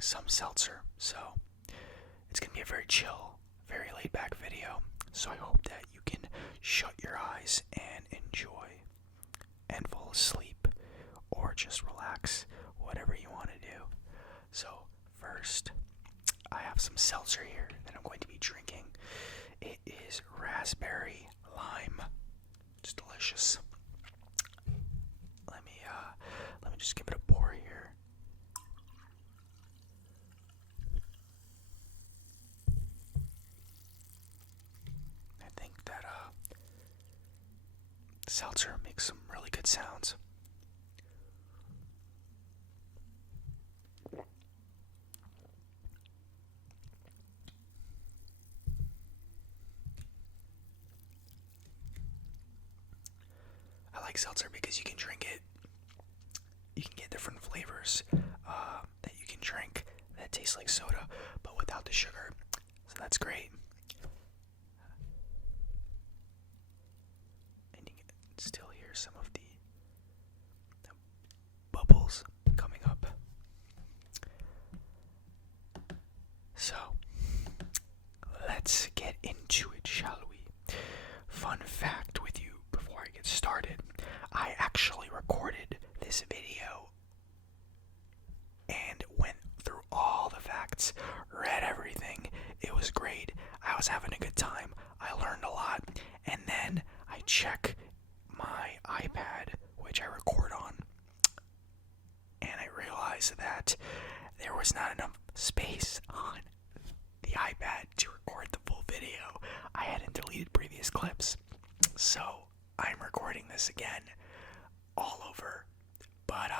some seltzer. So it's going to be a very chill, very laid back video. So I hope that you can shut your eyes and enjoy and fall asleep or just relax, whatever you want to do. So first, I have some seltzer here that I'm going to be drinking. It is raspberry lime. It's delicious. Let me just give it a pour here. I think that seltzer makes some really good sounds. I like seltzer because you can drink it. You can get different flavors that you can drink that taste like soda, but without the sugar. So that's great. And you can still hear some of the bubbles coming up. So, let's get into it, shall we? Fun fact with you before I get started. I actually recorded this video and went through all the facts, read everything. It was great. I was having a good time. I learned a lot. And then I check my iPad, which I record on, and I realized that there was not enough space on the iPad to record the full video. I hadn't deleted previous clips. So I'm recording this again all over. But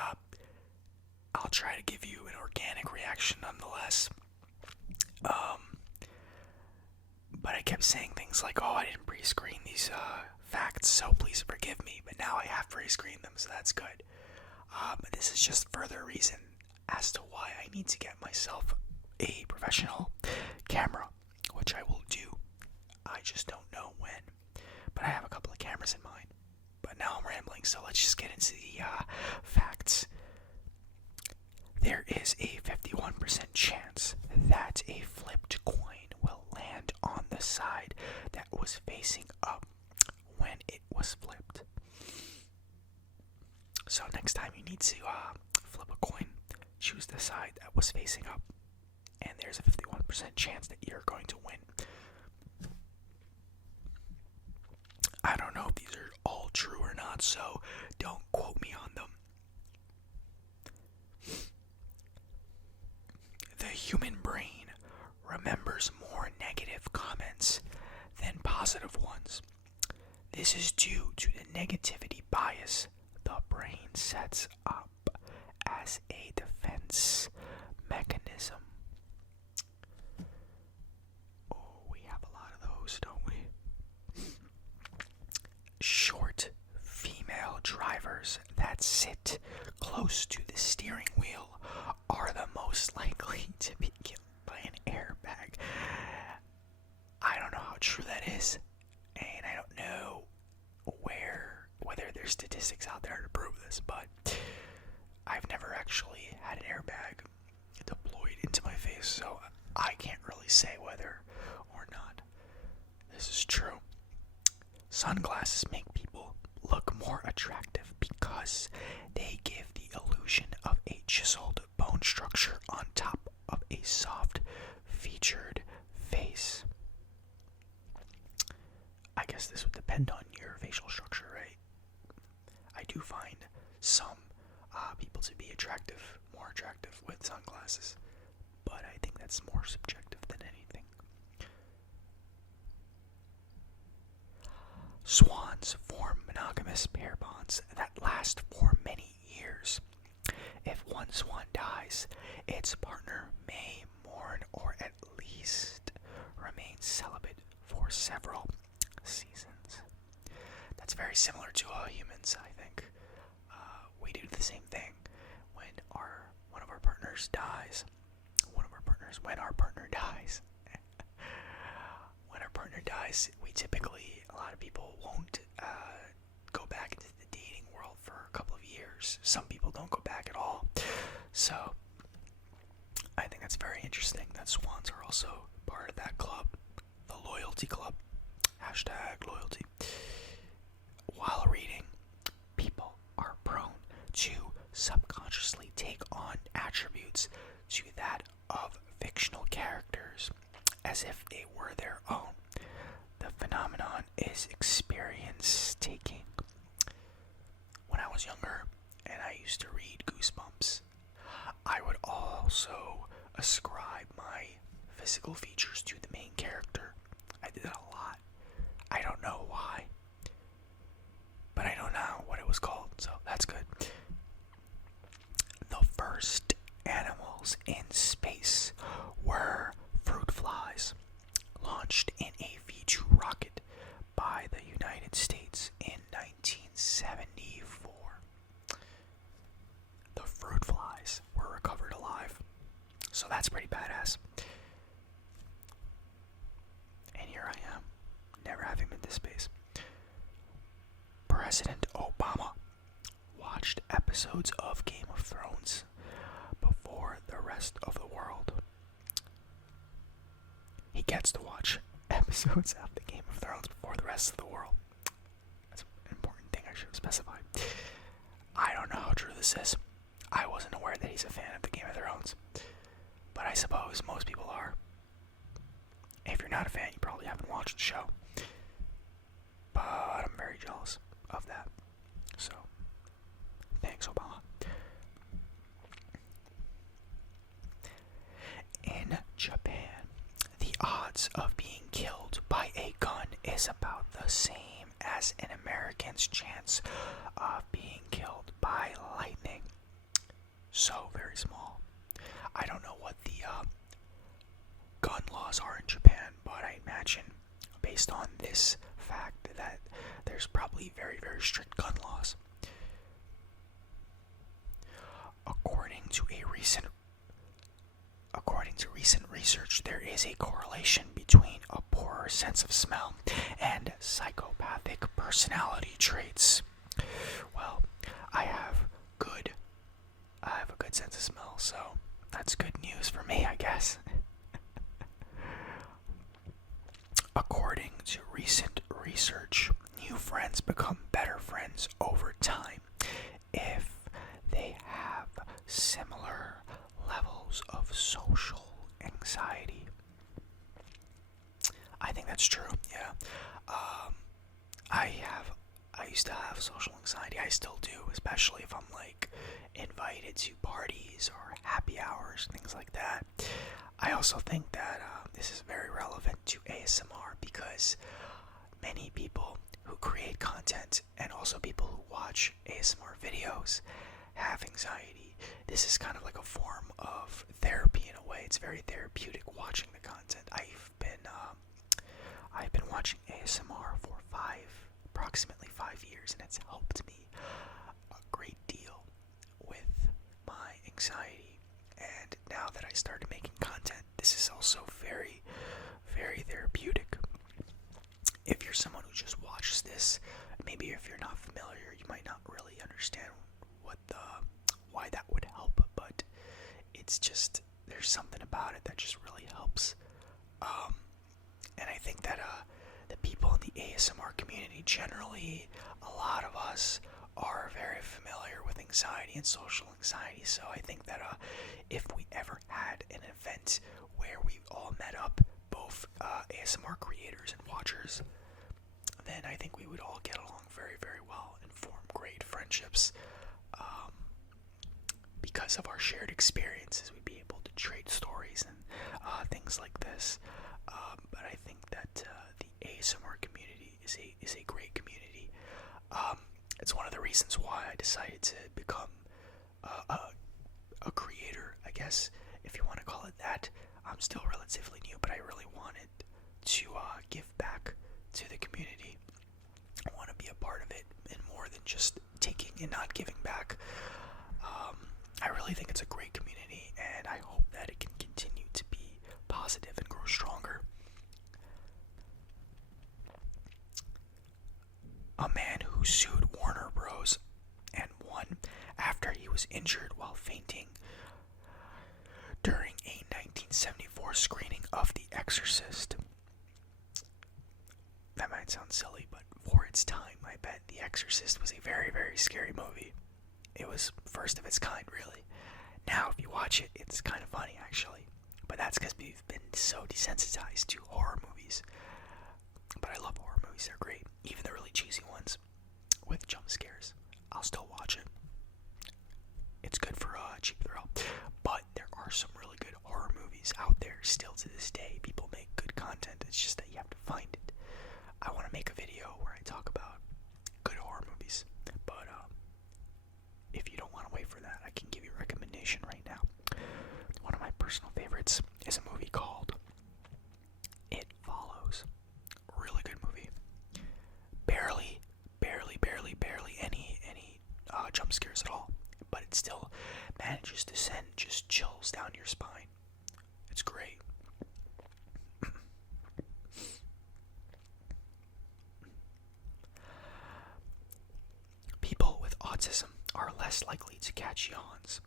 I'll try to give you an organic reaction nonetheless. But I kept saying things like, oh, I didn't pre-screen these facts, so please forgive me. But now I have pre-screened them, so that's good. But this is just further reason as to why I need to get myself a professional camera, which I will do. I just don't know when. But I have a couple of cameras in mind. But now I'm rambling, so let's just get into the facts. There is a 51% chance that a flipped coin will land on the side that was facing up when it was flipped. So next time you need to flip a coin, choose the side that was facing up, and there's a 51% chance that you're going to win. I don't know if these are all true or not, so don't quote me on them. The human brain remembers more negative comments than positive ones. This is due to the negativity bias the brain sets up as a defense mechanism. Oh, we have a lot of those, don't we? Short female drivers that sit close to the steering wheel are the most likely to be killed by an airbag. I don't know how true that is, and I don't know whether there's statistics out there to prove this, but I've never actually had an airbag deployed into my face, so I can't really say whether or not this is true. Sunglasses make people look more attractive because they give the illusion of a chiseled bone structure on top of a soft, featured face. I guess this would depend on your facial structure, right? I do find some people to be more attractive with sunglasses, but I think that's more subjective than anything. Swans form monogamous pair bonds that last for many years. If one swan dies, its partner may mourn or at least remain celibate for several seasons. That's very similar to humans, I think. We do the same thing when one of our partners dies. When our partner dies. When our partner dies, we typically, a lot of people won't go back into the dating world for a couple of years. Some people don't go back at all. So, I think interesting that swans are also part of that club, the loyalty club. Hashtag loyalty. While reading, people are prone to subconsciously take on attributes to that of fictional characters as if they were their own. The phenomenon is experience taking. When I was younger and I used to read Goosebumps, I would also ascribe my physical features to the main character. I did that a lot. I don't know why, but I know now what it was called, so that's good. The first animals in space were fruit flies, launched in a V-2 rocket by the United States in 1974. The fruit flies were recovered alive, so that's pretty badass. And here I am, never having been to space. President Obama watched episodes of Game of Thrones before the rest of the world. He gets to watch episodes of the Game of Thrones before the rest of the world. That's an important thing I should have specified. I don't know how true this is. I wasn't aware that he's a fan of the Game of Thrones, but I suppose most people are. If you're not a fan, you probably haven't watched the show. But I'm very jealous of that. So, thanks, Obama. In Japan, the odds of being killed by a gun is about the same as an American's chance of being killed by lightning. So very small. I don't know what the gun laws are in Japan, but I imagine, based on this fact, that there's probably very, very strict gun laws. According to recent research, there is a correlation between a poorer sense of smell and psychopathic personality traits. Well, I have a good sense of smell, so that's good news for me, I guess. According to recent research, new friends become better friends over time if they have similar levels of social anxiety. I think that's true, yeah. I used to have social anxiety. I still do, especially if I'm like invited to parties or happy hours, things like that. I also think that this is very relevant to ASMR because many people who create content and also people who watch ASMR videos have anxiety. This is kind of like a form of therapy in a way. It's very therapeutic watching the content. I've been watching ASMR for approximately 5 years, and it's helped me a great deal with my anxiety. And now that I started making content, this is also very, very therapeutic. If you're someone who just watches this, maybe if you're not familiar, you might not really understand why that would help, but it's just, there's something about it that just really helps. And I think that the people in the ASMR community generally, a lot of us are very familiar with anxiety and social anxiety, so I think that if we ever had an event where we all met up, both ASMR creators and watchers, then I think we would all get along very, very well and form great friendships. Because of our shared experiences, we'd be able to trade stories and things like this. But I think that the ASMR community is a great community. It's one of the reasons why I decided to become a creator, I guess, if you want to call it that. I'm still relatively new, but I really wanted to give back to the community. I want to be a part of it, and more than just taking and not giving back. I really think it's a great community, and I hope that it can continue to be positive and grow stronger. A man who sued Warner Bros. And won after he was injured while fainting during a 1970 outdoor screening of The Exorcist. That might sound silly, but for its time, I bet The Exorcist was a very, very scary movie. It was first of its kind, really. Now, if you watch it, it's kind of funny, actually. But that's because we've been so desensitized to horror movies. But I love horror movies, they're great. Even the really cheesy ones with jump scares. I'll still watch it. It's good for a cheap thrill. But there are some really good horror movies out there still to this day. People make good content, it's just that you have to find it. I want to make a video where I talk about good horror movies. But if you don't want to wait for that, I can give you a recommendation right now. One of my personal favorites is a movie called It Follows. Really good movie. Barely any jump scares at all. But it still manages to send just chills down your spine. It's great. People with autism are less likely to catch yawns.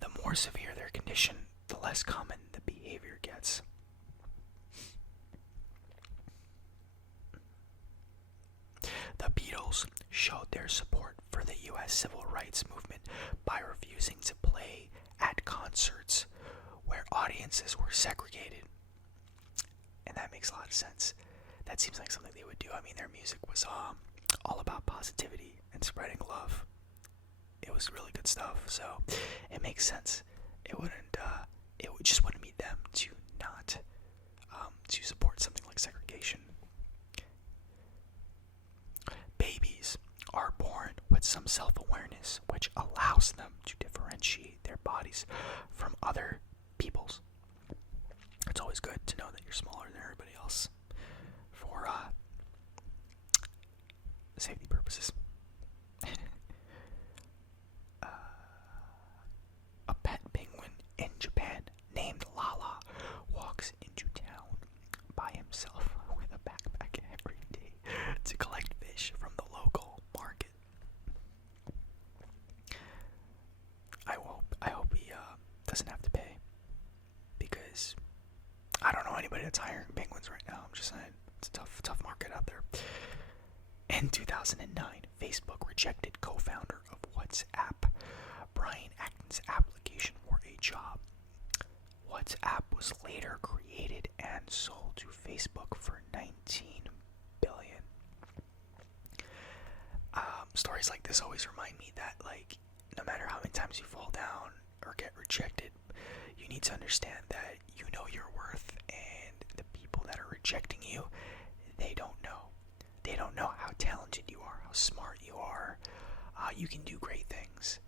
The more severe their condition, the less common the behavior gets. The Beatles showed their support for the U.S. civil rights movement by refusing to play at concerts where audiences were segregated. And that makes a lot of sense. That seems like something they would do. I mean, their music was all about positivity and spreading love. It was really good stuff, so it makes sense. It just wouldn't be them to not to support something like segregation. Babies are born with some self-awareness, which allows them to differentiate their bodies from other people's. It's always good to know that you're smaller than everybody else for safety purposes. A pet penguin in Japan named Lala walks into town by himself with a backpack every day to collect fish from the local market. I hope he doesn't have to pay, because I don't know anybody that's hiring penguins right now. I'm just saying, it's a tough market out there. In 2009, Facebook rejected co-founder of WhatsApp, Brian Acton's application for a job. WhatsApp was later created and sold to Facebook for $19 billion. Stories like this always remind me that, like, no matter how many times you fall down or get rejected, you need to understand that you know your worth, and the people that are rejecting you, they don't know. They don't know how talented you are, how smart you are. You can do great things.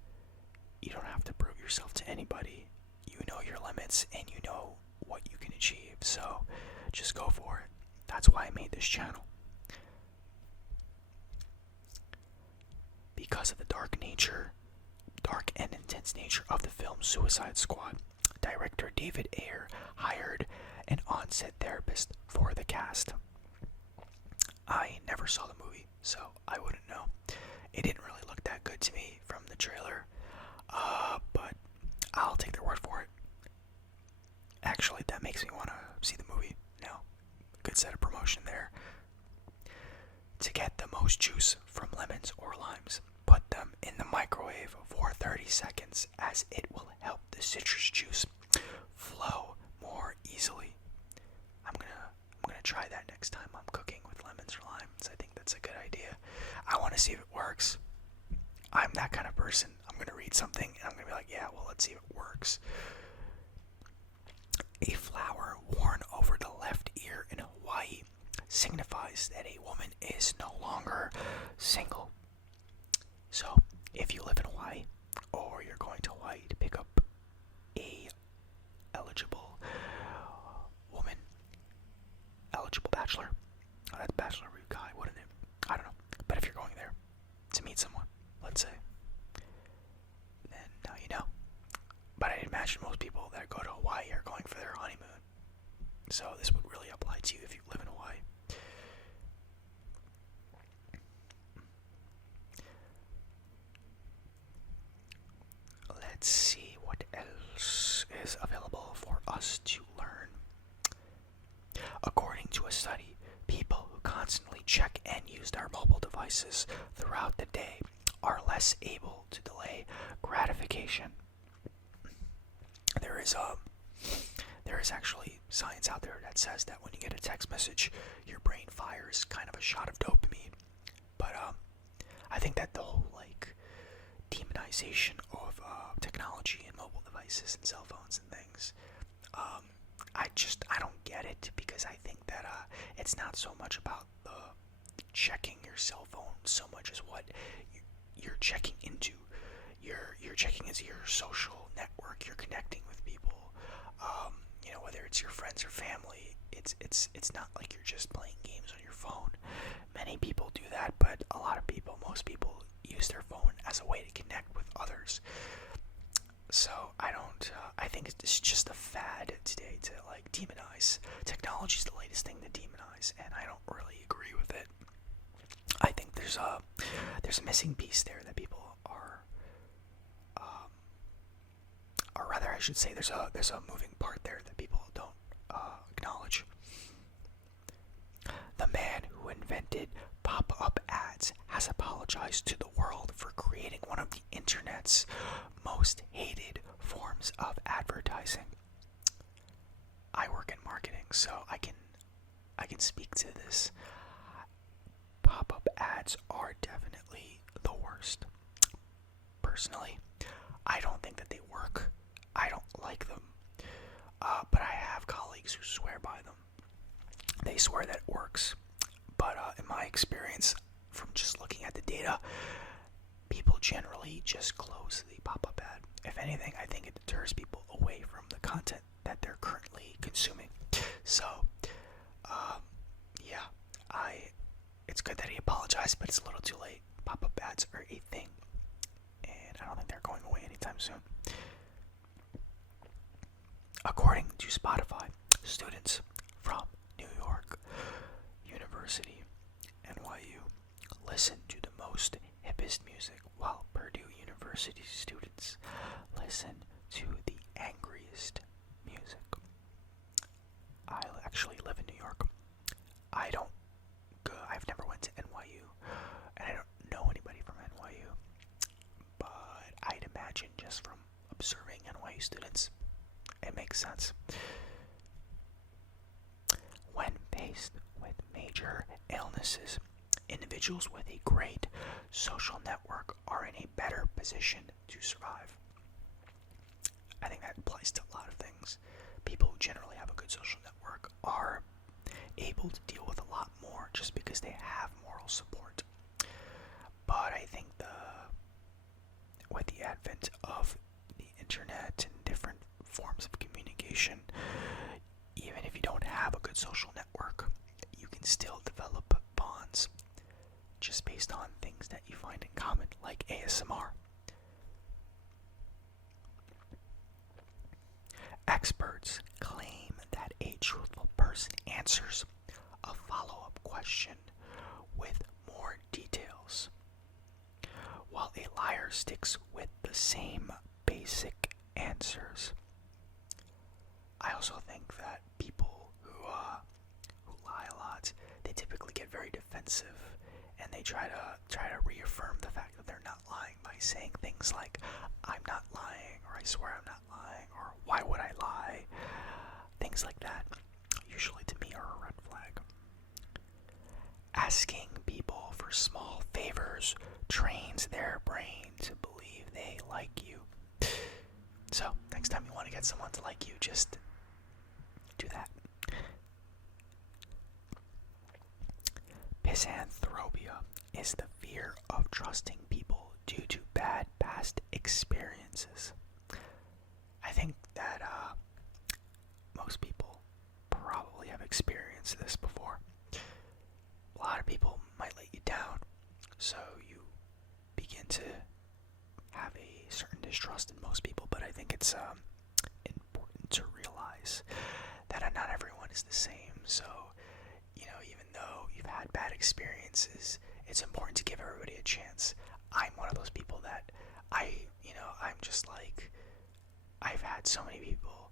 You don't have to prove yourself to anybody. You know your limits, and you know what you can achieve. So just go for it. That's why I made this channel. Because of the dark and intense nature of the film Suicide Squad, director David Ayer hired an on-set therapist for the cast. I never saw the movie, so I wouldn't know. It didn't really look that good to me from the trailer, but I'll take their word for it. Actually, that makes me want to see the movie now. Good set of promotion there. To get the most juice from lemons or limes, put them in the microwave for 30 seconds, as it will help the citrus juice flow more easily. I'm gonna try that next time I'm cooking with lemons or limes. I think that's a good idea. I want to see if it works. I'm that kind of person. I'm gonna read something and I'm gonna be like, yeah, well, let's see if it works. A flower worn over the left ear in Hawaii signifies that a woman is no longer single. So, if you live in Hawaii, or you're going to Hawaii to pick up a eligible woman, eligible bachelor, that's bachelor guy, wouldn't it? I don't know. But if you're going there to meet someone, let's say, then now you know. But I'd imagine most people that go to Hawaii are going for their honeymoon. So this would really apply to you if you live in Hawaii. Let's see what else is available for us to learn. According to a study, people who constantly check and use their mobile devices throughout the day are less able to delay gratification. There is actually science out there that says that when you get a text message, your brain fires kind of a shot of dopamine. But I think that the whole demonization of technology and mobile devices and cell phones and things, I don't get it, because I think that it's not so much about the checking your cell phone so much as what you're checking into. You're checking into your social network. You're connecting with people. Whether it's your friends or family. It's not like you're just playing games on your phone. Many people do that, but most people use their phone as a way to connect with others. So I think it's just a fad today to demonize. Technology is the latest thing to demonize, and I don't really agree with it. I think there's a missing piece there that people are, or rather I should say there's a moving part there that people don't acknowledge. The man who invented pop-up ads has apologized to the world for creating one of the internet's most hated forms of advertising. I work in marketing, so I can speak to this. Pop-up ads are definitely the worst. Personally, I don't think that they work. I don't like them. But I have colleagues who swear by them. They swear that it works. But in my experience, from just looking at the data, people generally just close the pop-up ad. If anything, I think it deters people away from the content that they're currently consuming. So, it's good that he apologized, but it's a little too late. Pop-up ads are a thing, and I don't think they're going away anytime soon. According to Spotify, students from New York University, NYU, listen to the most hippest music, while Purdue University students listen to the angriest music. I actually live in New York. I've never went to NYU, and I don't know anybody from NYU, but I'd imagine just from observing NYU students, it makes sense. When faced with major illnesses, individuals with a great social network are in a better position to survive. I think that applies to a lot of things. People who generally have a good social network are able to deal with a lot more just because they have moral support. But I think with the advent of the internet and different forms of communication, even if you don't have a good social network, you can still develop bonds just based on things that you find in common, like ASMR. Experts claim that a truthful person answers a follow-up question with more details, while a liar sticks with the same basic answers. I also think that people who lie a lot, they typically get very defensive, and they try to reaffirm the fact that they're not lying by saying things like, "I'm not lying," or "I swear I'm not lying," or "Why would I lie?" Things like that, usually to me, are a red flag. Asking people for small favors trains their brain to believe they like you. So, next time you want to get someone to like you, just do that. Misanthropia is the fear of trusting people due to bad past experiences. I think that most people probably have experienced this before. A lot of people might let you down, so you begin to have a certain distrust in most people, but I think it's important to realize that not everyone is the same. So, even though you've had bad experiences, it's important to give everybody a chance. I'm one of those people that I'm just like, I've had so many people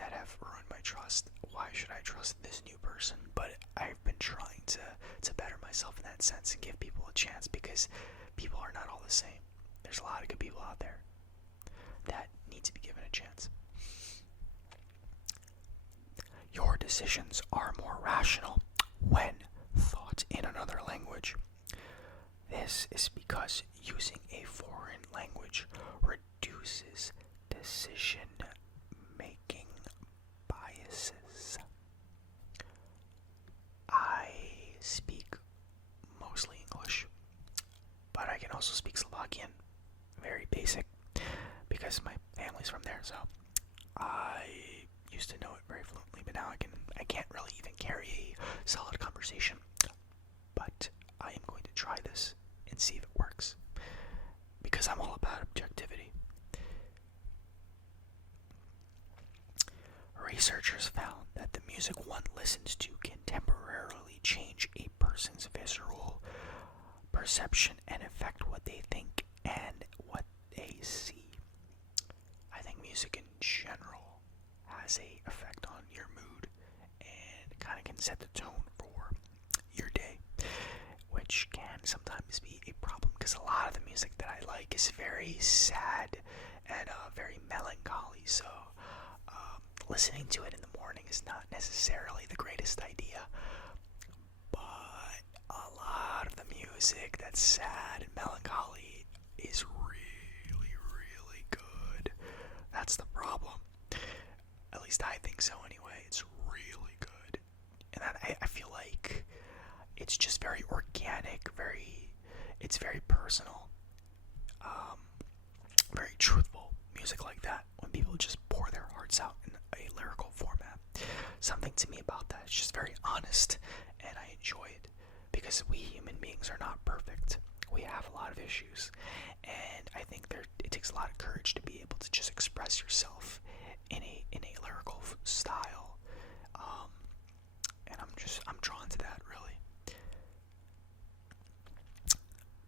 that have ruined my trust. Why should I trust this new person? But I've been trying to better myself in that sense and give people a chance, because people are not all the same. There's a lot of good people out there that need to be given a chance. Your decisions are more rational when thought in another language. This is because using a foreign language reduces decision-making biases. I speak mostly English, but I can also speak Slovakian. Very basic, because my family's from there, so I used to know it very fluently, but now I can't really even carry a solid conversation. But I am going to try this and see if it works, because I'm all about objectivity. Researchers found that the music one listens to can temporarily change a person's visceral perception and affect what they think and what they see. I think music in general has a effect on your mood and kind of can set the tone for your day, which can sometimes be a problem, because a lot of the music that I like is very sad and very melancholy, so listening to it in the morning is not necessarily the greatest idea. But a lot of the music that's sad and melancholy is really, really good. That's the problem. At least I think so anyway. It's really good. And I feel like it's just very organic, it's very personal, very truthful music like that, when people just pour their hearts out in a lyrical format. Something to me about that is just very honest, and I enjoy it, because we human beings are not perfect. We have a lot of issues, and I think it takes a lot of courage to be able to just express yourself in a lyrical style, and I'm drawn to that, really.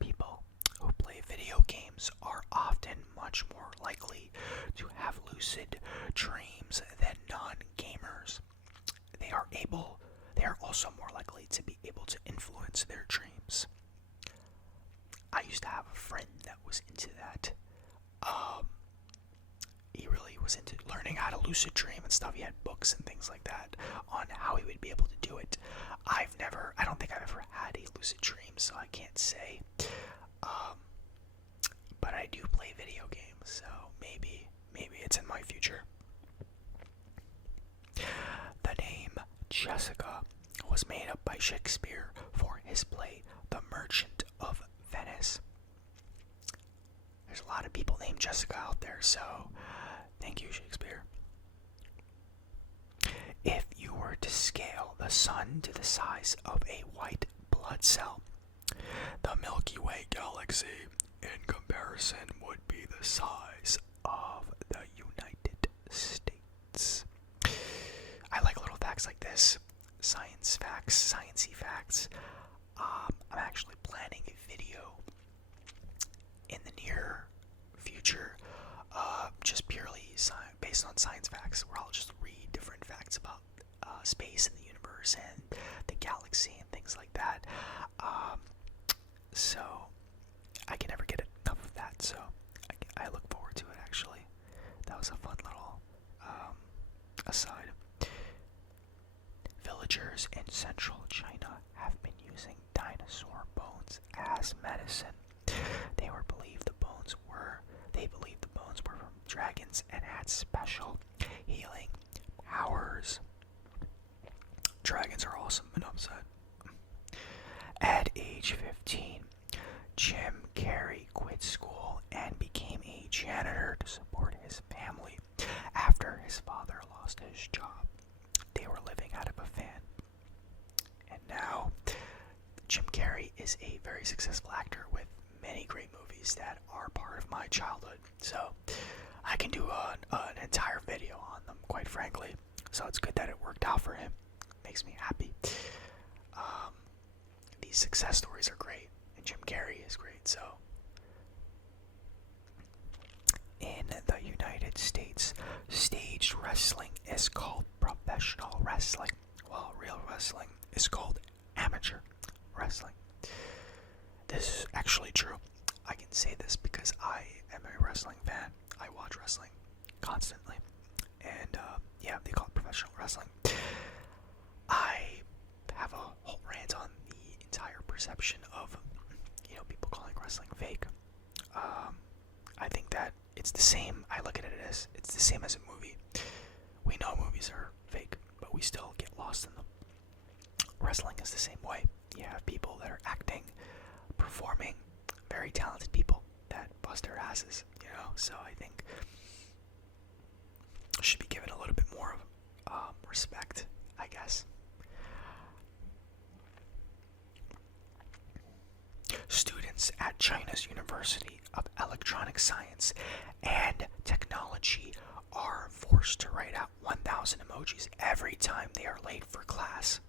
People who play video games are often much more likely to have lucid dreams than non-gamers. They are also more likely to be able to influence their dreams. I used to have a friend that was into that. He really was into learning how to lucid dream and stuff. He had books and things like that on how he would be able to do it. I don't think I've ever had a lucid dream, so I can't say. But I do play video games, so maybe it's in my future. The name Jessica was made up by Shakespeare for his play The Merchant of Venice. There's a lot of people named Jessica out there, so thank you, Shakespeare. If you were to scale the sun to the size of a white blood cell, the Milky Way galaxy, in comparison, would be the size of the United States. I like little facts like this. Science facts, sciencey facts. I'm actually planning a video in the near future, just purely based on science facts, where I'll just read different facts about space and the universe and the galaxy and things like that. So I can never get enough of that, so I look forward to it, actually. That was a fun little aside. Villagers in central China have been using dinosaur bones as medicine. They believed the bones were from dragons and had special healing powers. Dragons are awesome, but upset. At age 15, Jim Carrey quit school and became a janitor to support his family after his father lost his job. They were living out of a van. And now, Jim Carrey is a very successful actor with many great movies that are part of my childhood. So, I can do an entire video on them, quite frankly. So it's good that it worked out for him. Makes me happy. These success stories are great, and Jim Carrey is great, so. In the United States, staged wrestling is called professional wrestling, while real wrestling is called amateur wrestling. This is actually true. I can say this because I am a wrestling fan. I watch wrestling constantly. And yeah, they call it professional wrestling. I have a whole rant on the entire perception of, people calling wrestling fake. I think that it's the same. I look at it as it's the same as a movie. We know movies are fake, but we still get lost in them. Wrestling is the same way. You have people that are acting, performing, very talented people that bust their asses, so I think should be given a little bit more of respect, I guess. Students at China's University of Electronic Science and Technology are forced to write out 1,000 emojis every time they are late for class.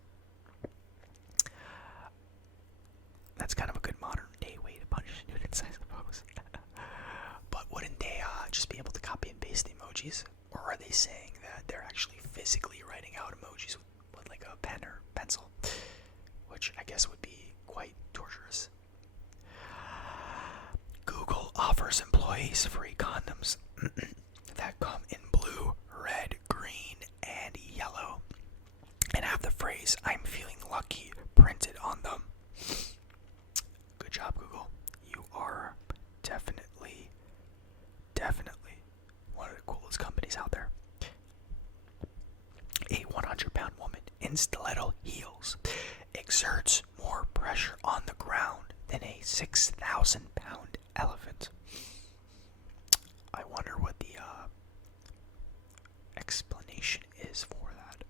That's kind of a good modern day way to punish students, I suppose. But wouldn't they just be able to copy and paste the emojis? Or are they saying that they're actually physically writing out emojis with like a pen or pencil? Which I guess would be quite torturous. Google offers employees free condoms that come in blue, red, green, and yellow, and have the phrase "I'm feeling lucky" printed on them. Good job, Google. You are definitely one of the coolest companies out there. A 100-pound woman in stiletto heels exerts more pressure on the ground than a 6,000-pound elephant. I wonder what the explanation is for that.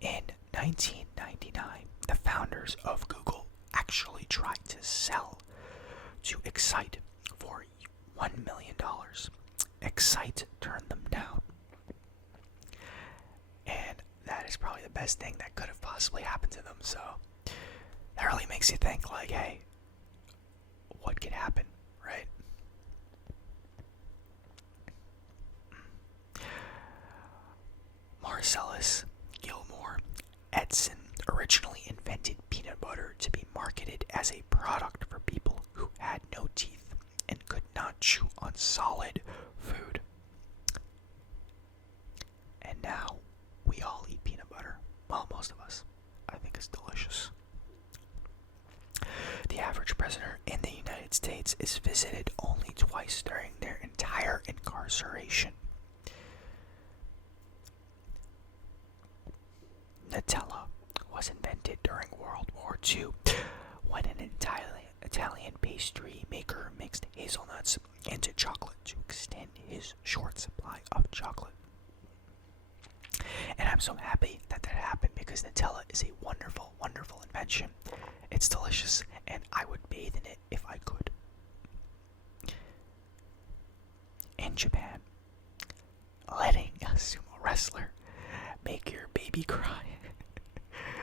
In 1999, the founders of Google actually tried to sell to Excite for $1 million. Excite turned them down. And that is probably the best thing that could have possibly happened to them, so that really makes you think, like, hey, what could happen, right? Marcellus Gilmore Edson originally invented peanut butter to be marketed as a product for people who had no teeth and could not chew on solid food. And now we all eat peanut butter. Well, most of us. I think it's delicious. The average prisoner in the United States is visited only twice during their entire incarceration. Nutella was invented during World War II when an Italian pastry maker mixed hazelnuts into chocolate to extend his short supply of chocolate. And I'm so happy that happened because Nutella is a wonderful, wonderful invention. It's delicious, and I would bathe in it if I could. In Japan, letting a sumo wrestler make your baby cry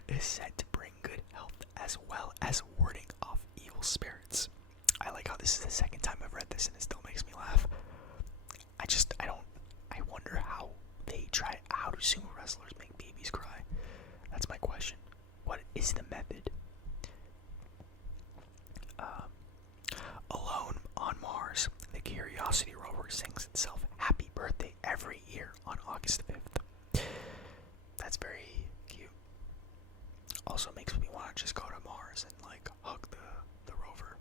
is said to bring good health as well as warding off evil spirits. I like how this is the second time I've read this and it still makes me laugh. I wonder how do sumo wrestlers make babies cry? That's my question. What is the method? Alone on Mars, the Curiosity rover sings itself happy birthday every year on August 5th. That's very cute. Also makes me want to just go to Mars and like hug the rover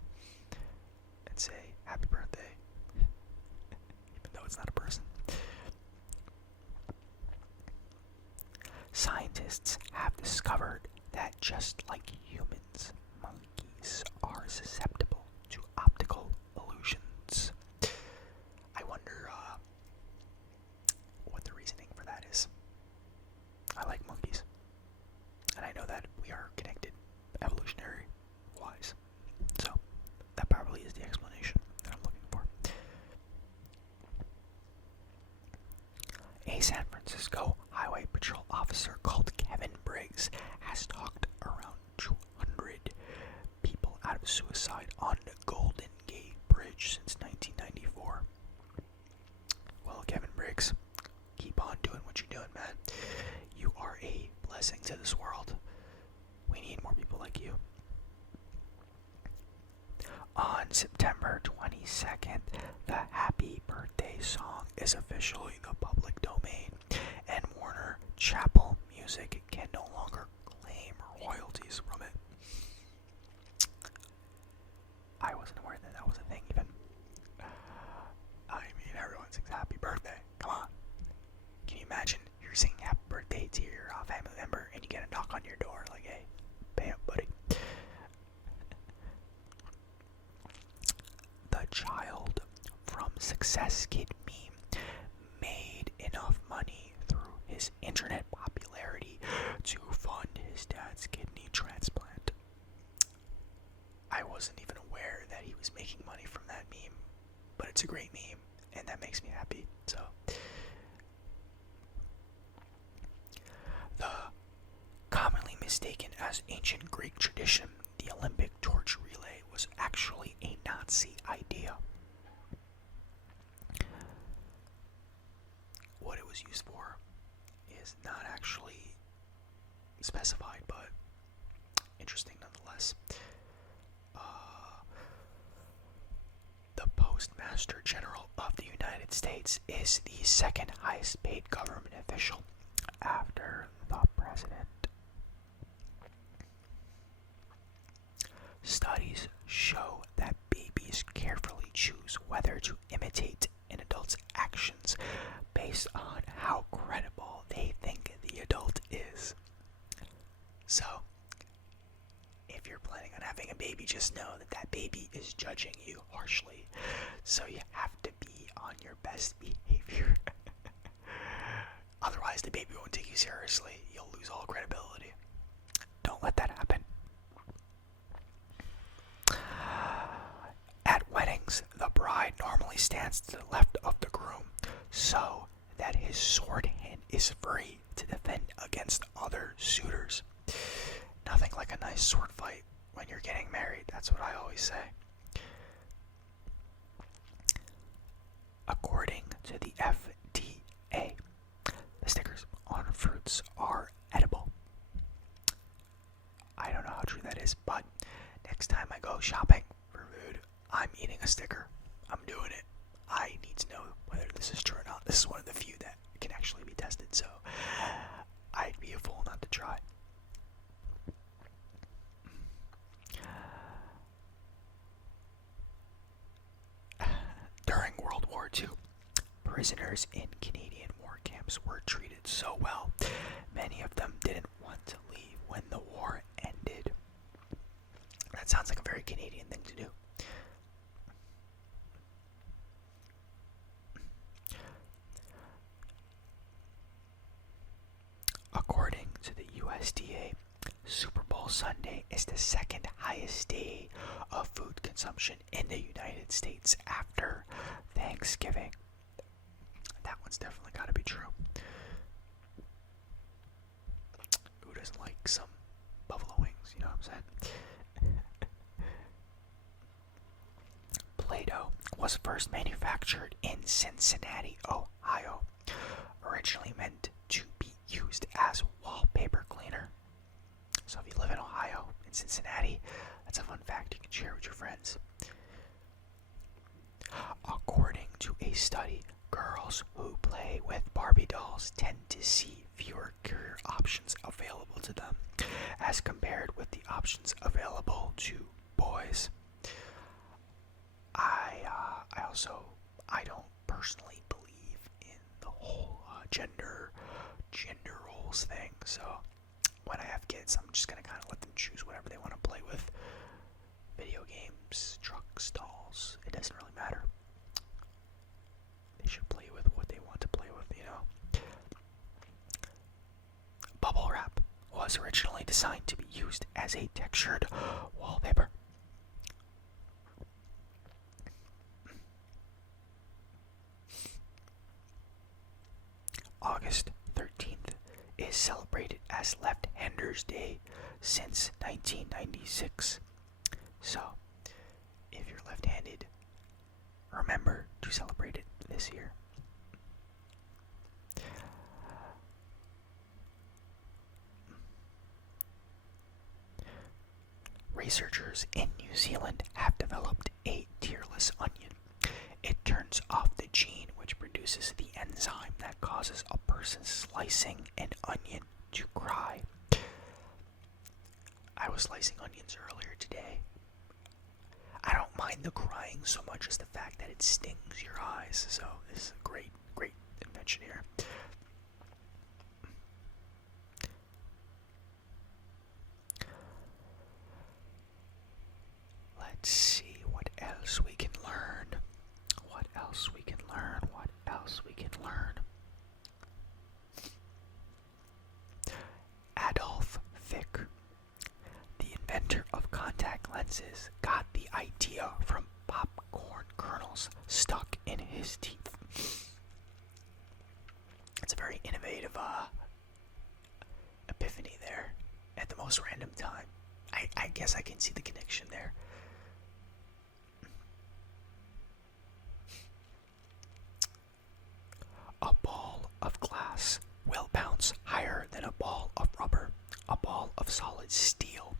and say happy birthday, even though it's not a person. Scientists have discovered that just like humans, monkeys are susceptible to optical illusions. I wonder what the reasoning for that is. I like monkeys, and I know that we are connected evolutionary wise, so that probably is the explanation that I'm looking for. A San Francisco Highway Patrol officer called Kevin Briggs has talked around 200 people out of suicide on the Golden Gate Bridge since 1994. blessing to this world. We need more people like you. On September 22nd, the Happy Birthday song is officially the public domain, and Warner Chappell Music can no longer claim royalties from it. I wasn't aware that that was a thing even. I mean, everyone sings Happy Birthday. Come on. Can you imagine you're singing Happy Birthday to your family member and you get a knock on your door like, hey, bam, buddy. The child from Success Kid meme made enough money through his internet popularity to fund his dad's kidney transplant. I wasn't even aware that he was making money from that meme, but it's a great meme, and that makes me happy. So, the commonly mistaken as ancient Greek tradition, the Olympic torch relay was actually a Nazi idea. What it was used for is not actually specified, but interesting nonetheless. The Postmaster General of the United States is the second highest paid government official after the president. Studies show that babies carefully choose whether to imitate an adult's actions based on how credible they think the adult is. So, if you're planning on having a baby, just know that that baby is judging you harshly. So you have to be on your best behavior. Otherwise, the baby won't take you seriously. You'll lose all credibility. Don't let that happen. At weddings, the bride normally stands to the left of the groom so that his sword hand is free to defend against other suitors. Nothing like a nice sword fight when you're getting married. That's what I always say. According to the FDA, the stickers on fruits are edible. I don't know how true that is, but next time I go shopping for food, I'm eating a sticker. I'm doing it. I need to know whether this is true or not. This is one of the few that can actually be tested, so I'd be a fool not to try. During World War II, prisoners in Canadian war camps were treated so well, many of them didn't want to leave when the war ended. That sounds like a very Canadian thing to do. According to the USDA, Super Bowl Sunday is the second highest day of food consumption in the United States after Thanksgiving. That one's definitely got to be true. Who doesn't like some buffalo wings, you know what I'm saying? Play-Doh was first manufactured in Cincinnati, Ohio, originally meant to be used as wallpaper cleaner. So if you live in Ohio, in Cincinnati, that's a fun fact you can share with your friends. According to a study, girls who play with Barbie dolls tend to see fewer career options available to them as compared with the options available to boys. I don't personally believe in the whole gender roles thing, so when I have kids, I'm just gonna kind of let them choose whatever they want to play with. Video games, trucks, dolls, it doesn't really matter. They should play with what they want to play with, you know. Bubble wrap was originally designed to be used as a textured wallpaper. August 13th is celebrated as Left-Handers Day since 1996. So, if you're left-handed, remember to celebrate it this year. researchers in New Zealand have developed a tearless onion. It turns off the gene which produces the enzyme that causes a person slicing an onion to cry. I was slicing onions earlier today. I don't mind the crying so much as the fact that it stings your eyes. So this is a great invention here. Let's see what else we can learn. What else we can learn. What else we can learn. Adolf Fick, the inventor of contact lenses, got the idea from popcorn kernels stuck in his teeth. It's a very innovative epiphany there at the most random time. I guess I can see the connection there. A ball of glass will bounce higher than a ball of rubber. A ball of solid steel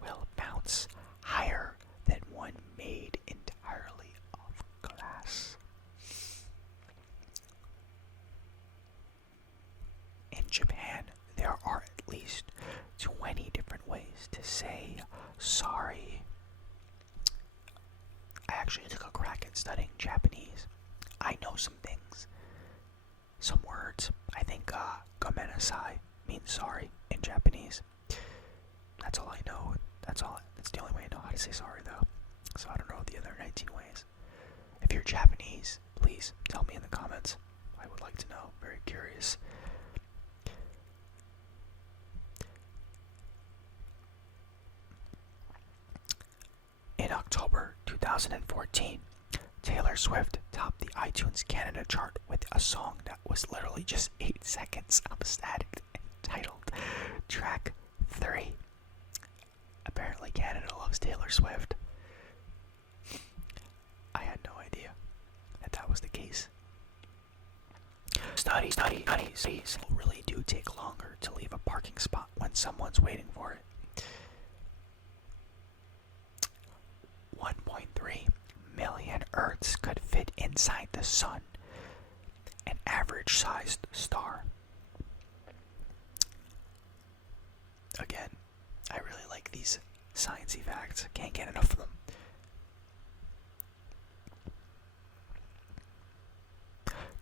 will bounce higher than one made entirely of glass. In Japan, there are at least 20 different ways to say sorry. I actually took a crack at studying Japanese. I know some things. Some words. I think gomenasai means sorry in Japanese. That's all I know. That's the only way I know how to say sorry, though. So I don't know the other 19 ways. If you're Japanese, please tell me in the comments. I would like to know. Very curious. In October 2014, Taylor Swift topped the iTunes Canada chart with a song that was literally just 8 seconds of static entitled Track 3. Apparently Canada loves Taylor Swift. I had no idea that was the case. Studies really do take longer to leave a parking spot when someone's waiting for it. 1.3 million Earths could fit inside the sun, an average-sized star. Again, I really like these sciencey facts. Can't get enough of them.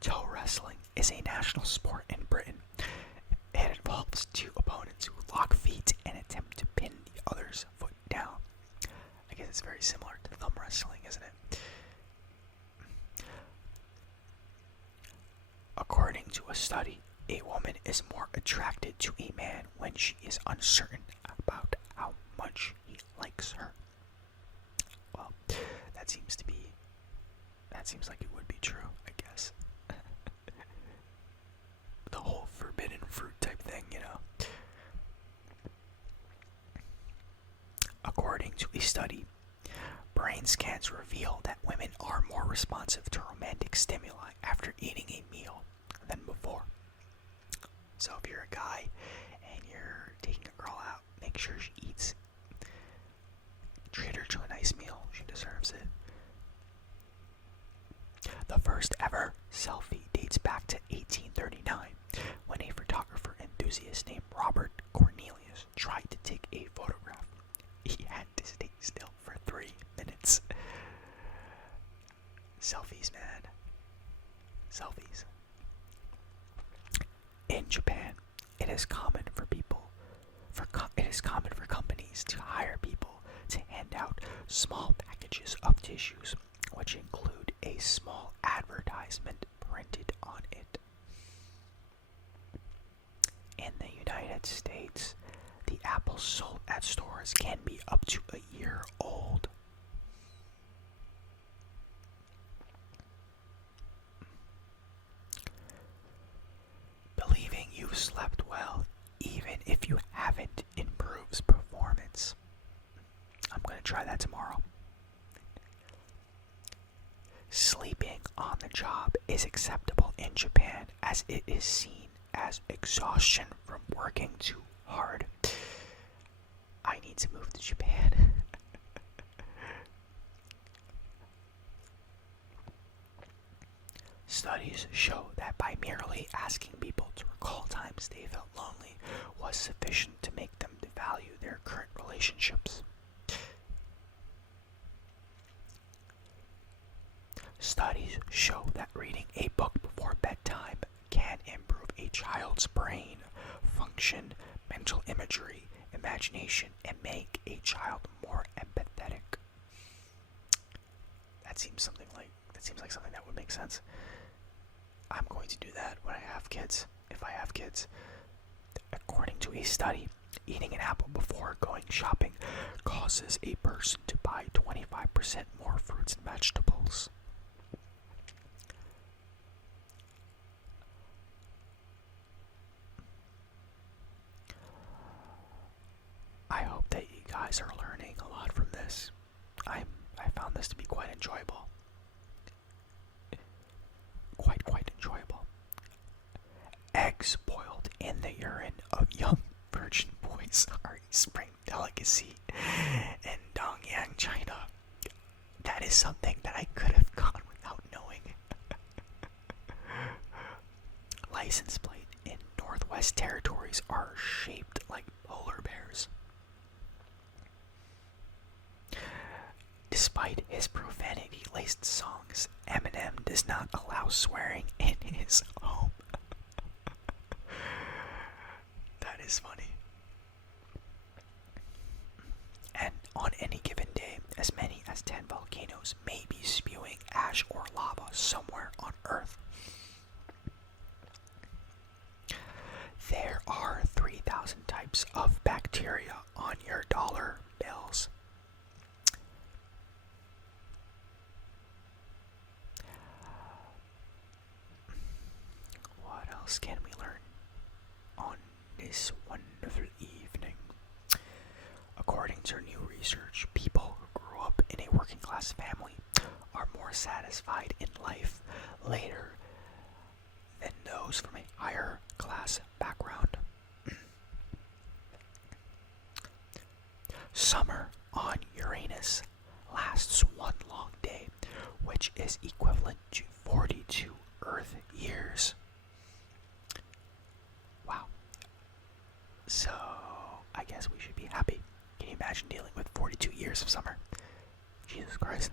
Toe wrestling is a national sport in Britain. It involves two opponents who lock feet and attempt to pin the other's foot down. I guess it's very similar to thumb wrestling, isn't it? According to a study, a woman is more attracted to a man when she is uncertain about how much he likes her. Well, that seems like it would be true, I guess. The whole forbidden fruit type thing, you know. According to a study, brain scans reveal that women are more responsive to romantic stimuli after eating a meal than before. So if you're a guy and you're taking a girl out, make sure she eats. Treat her to a nice meal. She deserves it. The first ever selfie dates back to 1839, when a photographer enthusiast named Robert Cornelius tried to take a photograph. He had to stay still for 3 minutes. Selfies, man. Selfies. In Japan, it is common for companies to hire people to hand out small packages of tissues, which include a small advertisement printed on it. In the United States, the apples sold at stores can be up to a year old. Believing you've slept well, even if you haven't, improves performance. I'm going to try that tomorrow. Sleeping on the job is acceptable in Japan as it is seen as exhaustion from working too hard. I need to move to Japan. Studies show that by merely asking people to recall times they felt lonely was sufficient to make them devalue their current relationships. Studies show that reading a book before bedtime can improve a child's brain function, mental imagery, imagination, and make a child more empathetic. That seems like something that would make sense. I'm going to do that when I have kids, if I have kids. According to a study, eating an apple before going shopping causes a person to buy 25% more fruits and vegetables. I hope that you guys are learning a lot from this. I found this to be quite enjoyable. Quite enjoyable. Eggs boiled in the urine of young virgin boys are a spring delicacy in Dongyang, China. That is something that I could have gone without knowing. License plate in Northwest Territories are shaped like polar bears. Despite his profanity-laced songs, Eminem does not allow swearing in his home. That is funny. And on any given day, as many as 10 volcanoes may be spewing ash or lava somewhere on Earth. There are 3,000 types of bacteria on your dollar bills. What else can we learn on this wonderful evening? According to new research, people who grew up in a working class family are more satisfied in life later than those from a higher class background. Summer on Uranus lasts one long day, which is equivalent to 42 Earth years. Wow. So, I guess we should be happy. Can you imagine dealing with 42 years of summer? Jesus Christ.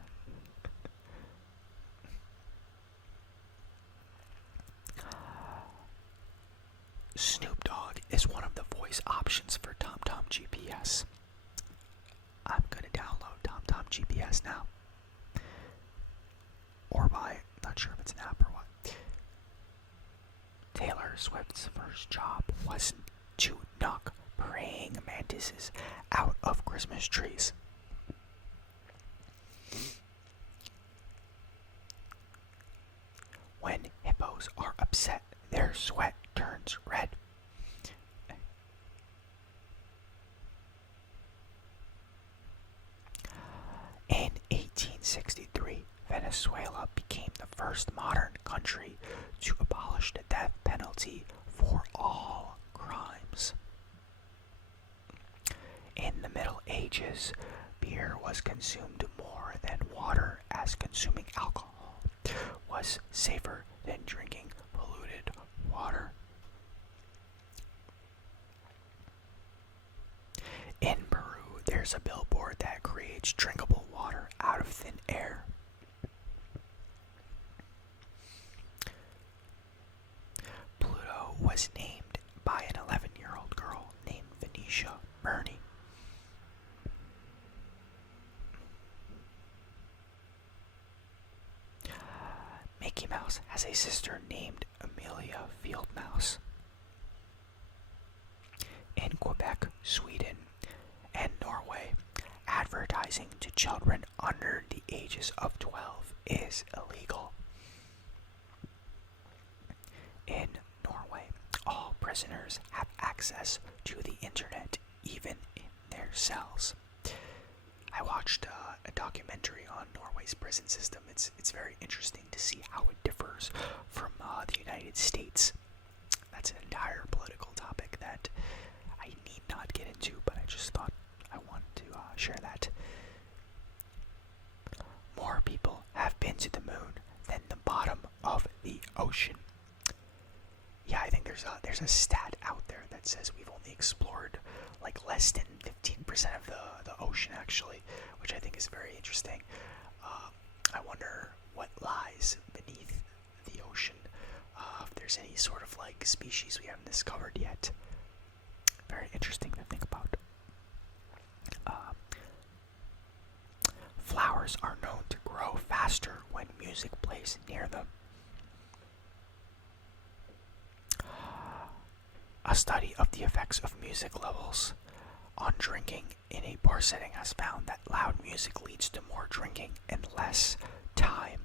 Snoop Dogg is one of the voice options for TomTom GPS. I'm gonna download TomTom GPS now. Or buy it. Not sure if it's an app or what. Taylor Swift's first job was to knock praying mantises out of Christmas trees. When hippos are upset, their sweat turns red. In 1863, Venezuela became the first modern country to abolish the death penalty for all crimes. In the Middle Ages, beer was consumed more than water, as consuming alcohol was safer than drinking polluted water. In Peru, there's a billboard that creates drinkable water out of thin air. Pluto was named by an 11-year-old girl named Venetia Burney. Mickey Mouse has a sister named Amelia Fieldmouse. In Quebec, Sweden, and Norway, advertising to children under the ages of 12 is illegal. In Norway, all prisoners have access to the internet, even in their cells. I watched a documentary on Norway's prison system. It's very interesting to see how it differs from the United States. That's an entire political topic that I need not get into, but I just thought I share that. More people have been to the moon than the bottom of the ocean. Yeah, I think there's a stat out there that says we've only explored like less than 15% of the ocean actually, which I think is very interesting. I wonder what lies beneath the ocean. If there's any sort of like species we haven't discovered yet. Very interesting to think about. Flowers are known to grow faster when music plays near them. A study of the effects of music levels on drinking in a bar setting has found that loud music leads to more drinking and less time.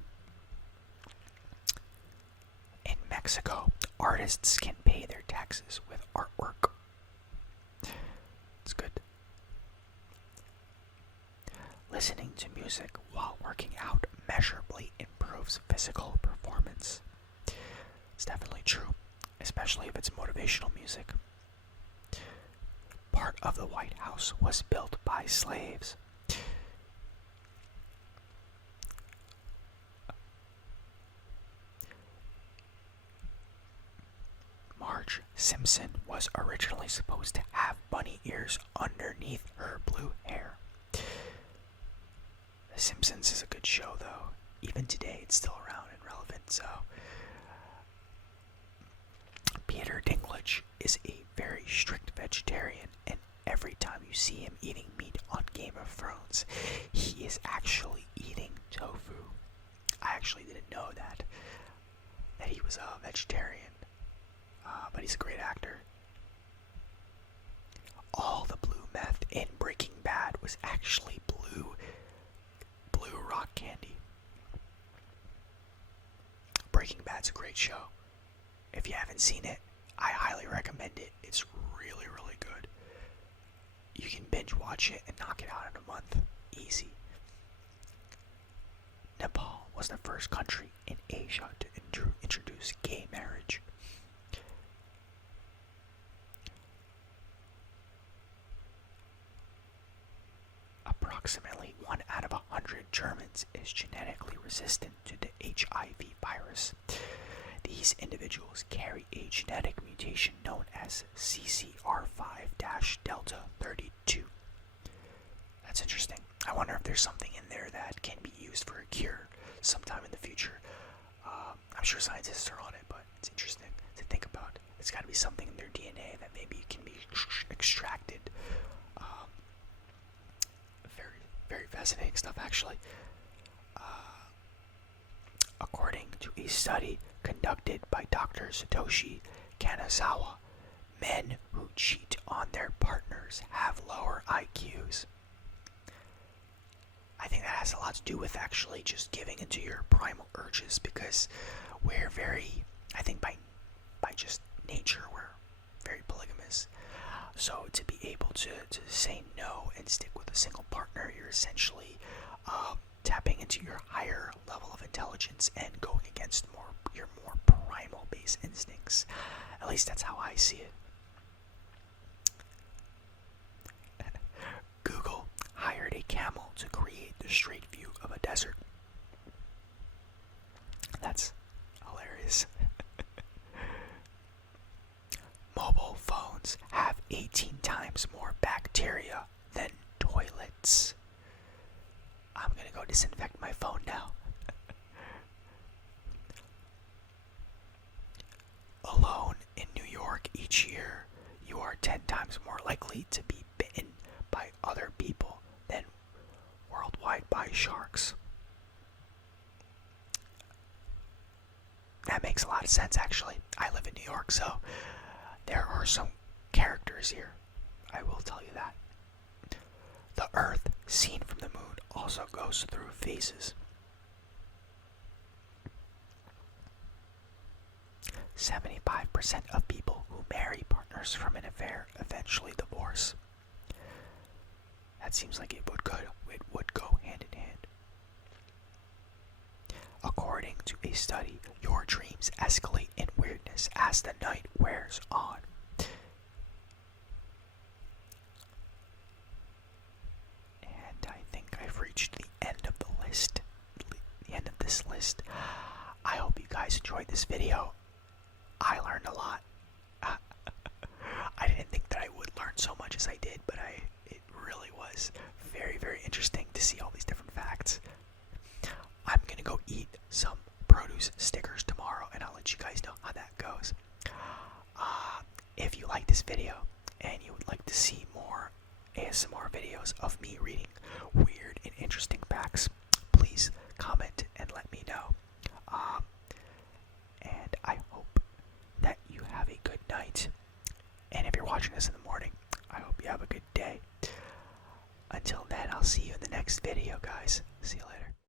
In Mexico, artists can pay their taxes with artwork. It's good. Listening to music while working out measurably improves physical performance. It's definitely true, especially if it's motivational music. Part of the White House was built by slaves. Marge Simpson was originally supposed to have bunny ears underneath her blue hair. The Simpsons is a good show, though. Even today, it's still around and relevant, so. Peter Dinklage is a very strict vegetarian, and every time you see him eating meat on Game of Thrones, he is actually eating tofu. I actually didn't know that he was a vegetarian, but he's a great actor. All the blue meth in Breaking Bad was actually blue rock candy. Breaking Bad's a great show. If you haven't seen it, I highly recommend it. It's really, really good. You can binge watch it and knock it out in a month. Easy. Nepal was the first country in Asia to introduce gay marriage. Approximately 1 out of 100 Germans is genetically resistant to the HIV virus. These individuals carry a genetic mutation known as CCR5-Delta 32. That's interesting. I wonder if there's something in there that can be used for a cure sometime in the future. I'm sure scientists are on it, but it's interesting to think about. It's got to be something in their DNA that maybe can be extracted. Very fascinating stuff, actually. According to a study conducted by Dr. Satoshi Kanazawa, men who cheat on their partners have lower IQs. I think that has a lot to do with actually just giving into your primal urges, because we're very, I think by just nature, we're very polygamous. So to be able to say no and stick with a single partner, you're essentially tapping into your higher level of intelligence and going against your more primal base instincts. At least that's how I see it. Google hired a camel to create the straight view of a desert. That's hilarious. Mobile phones have 18 times more bacteria than toilets. I'm gonna go disinfect my phone now. Alone in New York each year, you are 10 times more likely to be bitten by other people than worldwide by sharks. That makes a lot of sense, actually. I live in New York, so there are some characters here. I will tell you that. The Earth, seen from the moon, also goes through phases. 75% of people who marry partners from an affair eventually divorce. That seems like it would go hand in hand. According to a study, your dreams escalate in weirdness as the night wears on. guys enjoyed this video. I learned a lot. I didn't think that I would learn so much as I did, but it really was very, very interesting to see all these different facts. I'm gonna go eat some produce stickers tomorrow, and I'll let you guys know how that goes. If you like this video and you would like to see more ASMR videos of me reading weird and interesting facts, please comment and let me know. And I hope that you have a good night. And if you're watching this in the morning, I hope you have a good day. Until then, I'll see you in the next video, guys. See you later.